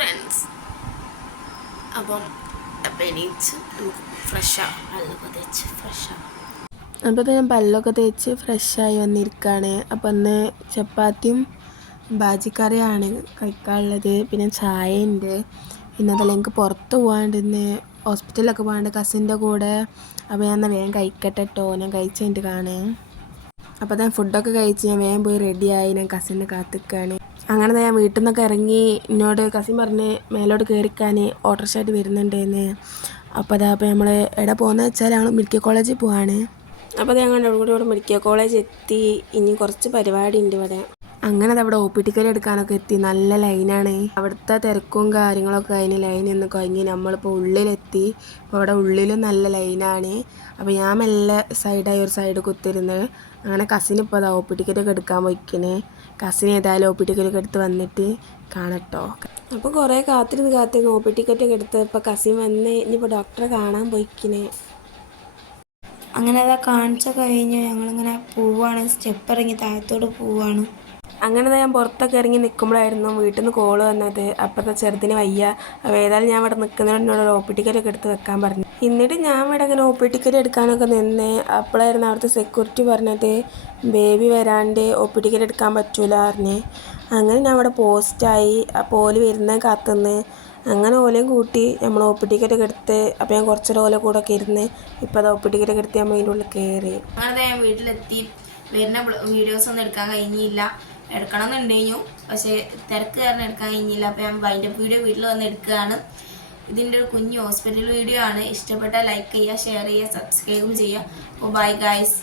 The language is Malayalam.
ഫ്രണ്ട്സ്. അപ്പം എണീച്ച് നമുക്ക് ഫ്രഷാണ്, പല്ലൊക്കെ തേച്ച് ഫ്രഷാണ്. അപ്പോൾ ഞാൻ പല്ലൊക്കെ തേച്ച് ഫ്രഷായി വന്നിരിക്കുകയാണ്. അപ്പം ഇന്ന് ചപ്പാത്തിയും ബാജിക്കറിയാണ് കഴിക്കാനുള്ളത്. പിന്നെ ചായ ഉണ്ട്. ഇന്നതല്ല എനിക്ക് പുറത്ത് പോകാണ്ട്, ഇന്ന് ഹോസ്പിറ്റലിലൊക്കെ പോകാണ്ട് കസിൻ്റെ കൂടെ. അപ്പോൾ ഞാൻ എന്നാൽ വേഗം കഴിക്കട്ടെ കേട്ടോ. ഞാൻ കഴിച്ചതിൻ്റെ കാണേ. അപ്പോൾ ഞാൻ ഫുഡൊക്കെ കഴിച്ച് ഞാൻ വേഗം പോയി റെഡിയായി. ഞാൻ കസിനെ കാത്തിക്കുകയാണ്. അങ്ങനെ ഞാൻ വീട്ടിൽ നിന്നൊക്കെ ഇറങ്ങി. എന്നോട് കസിൻ പറഞ്ഞ് മേലോട്ട് കയറിക്കാൻ ഓട്ടോറിക്ഷയായിട്ട് വരുന്നുണ്ടെന്ന്. അപ്പോൾ നമ്മൾ എവിടെ പോകുന്നത് വെച്ചാൽ ഞങ്ങൾ മെഡിക്കൽ കോളേജിൽ പോവാണ്. അപ്പോൾ ഞങ്ങളുടെ ഇവിടെ മെഡിക്കൽ കോളേജ് എത്തി. ഇനി കുറച്ച് പരിപാടി ഉണ്ട് ഇവിടെ. അങ്ങനെ അവിടെ ഒ പി ടിക്കറ്റ് എടുക്കാനൊക്കെ എത്തി. നല്ല ലൈനാണ്. അവിടുത്തെ തിരക്കും കാര്യങ്ങളൊക്കെ കഴിഞ്ഞ് ലൈൻ നിന്ന് കഴിഞ്ഞ് നമ്മളിപ്പോൾ ഉള്ളിലെത്തി. അപ്പോൾ അവിടെ ഉള്ളിലും നല്ല ലൈനാണ്. അപ്പോൾ ഞാൻ മെല്ലെ സൈഡായി ഒരു സൈഡ് കുത്തിരുന്നത്. അങ്ങനെ കസിനിപ്പോൾ അതാ ഒ പി ടിക്കറ്റൊക്കെ എടുക്കാൻ പോയിക്കണേ. കസിന് ഏതായാലും ഒ പി ടിക്കറ്റൊക്കെ എടുത്ത് വന്നിട്ട് കാണട്ടോ. അപ്പോൾ കുറേ കാത്തിരുന്ന് ഒ പി ടിക്കറ്റൊക്കെ എടുത്ത് ഇപ്പോൾ കസിൻ വന്ന് ഇനിയിപ്പോൾ ഡോക്ടറെ കാണാൻ പോയിക്കണേ. അങ്ങനെ അതാ കാണിച്ചൊക്കെ കഴിഞ്ഞ് ഞങ്ങളിങ്ങനെ പോവാണ്. സ്റ്റെപ്പ് ഇറങ്ങി താഴത്തോട് പോവാണ്. അങ്ങനെ ഞാൻ പുറത്തൊക്കെ ഇറങ്ങി നിൽക്കുമ്പോഴായിരുന്നു വീട്ടിൽ നിന്ന് കോള് വന്നത്. അപ്പോഴത്തെ ചെറുതിന് വയ്യ. അപ്പോൾ ഏതായാലും ഞാൻ ഇവിടെ നിൽക്കുന്നതിനോട് ഒ പി ടിക്കറ്റൊക്കെ എടുത്ത് വെക്കാൻ പറഞ്ഞു. എന്നിട്ട് ഞാൻ ഇവിടെ ഇങ്ങനെ ഒ പി ടിക്കറ്റ് എടുക്കാനൊക്കെ നിന്ന്. അപ്പോഴായിരുന്നു അവിടുത്തെ സെക്യൂരിറ്റി പറഞ്ഞത് ബേബി വരാണ്ട് ഒ പി ടിക്കറ്റ് എടുക്കാൻ പറ്റൂല പറഞ്ഞ്. അങ്ങനെ ഞാൻ ഇവിടെ പോസ്റ്റായി. അപ്പോൾ ഓല് വരുന്നത് കാത്തുനിന്ന്. അങ്ങനെ ഓലയും കൂട്ടി നമ്മൾ ഒ പി ടിക്കറ്റൊക്കെ എടുത്ത്. അപ്പോൾ ഞാൻ കുറച്ചൊരു ഓല കൂടെ ഒക്കെ ഇരുന്ന് ഇപ്പോൾ അത് ഒ പി ടിക്കറ്റൊക്കെ എടുത്ത് നമ്മൾ ഇതിൻ്റെ ഉള്ളിൽ കയറി. അങ്ങനെ ഞാൻ വീട്ടിലെത്തി. വരുന്ന വീഡിയോസൊന്നും എടുക്കാൻ കഴിഞ്ഞില്ല. എടുക്കണമെന്നുണ്ടെങ്കിൽ പക്ഷേ തിരക്ക് കാരണം എടുക്കാൻ കഴിഞ്ഞില്ല. അപ്പോൾ ഞാൻ വൈൻഡപ്പ് വീഡിയോ വീട്ടിൽ വന്ന് എടുക്കുകയാണ്. ഇതിൻ്റെ ഒരു കുഞ്ഞ് ഹോസ്പിറ്റൽ വീഡിയോ ആണ്. ഇഷ്ടപ്പെട്ടാൽ ലൈക്ക് ചെയ്യുക, ഷെയർ ചെയ്യുക, സബ്സ്ക്രൈബും ചെയ്യുക. അപ്പോൾ ബൈ ഗൈസ്.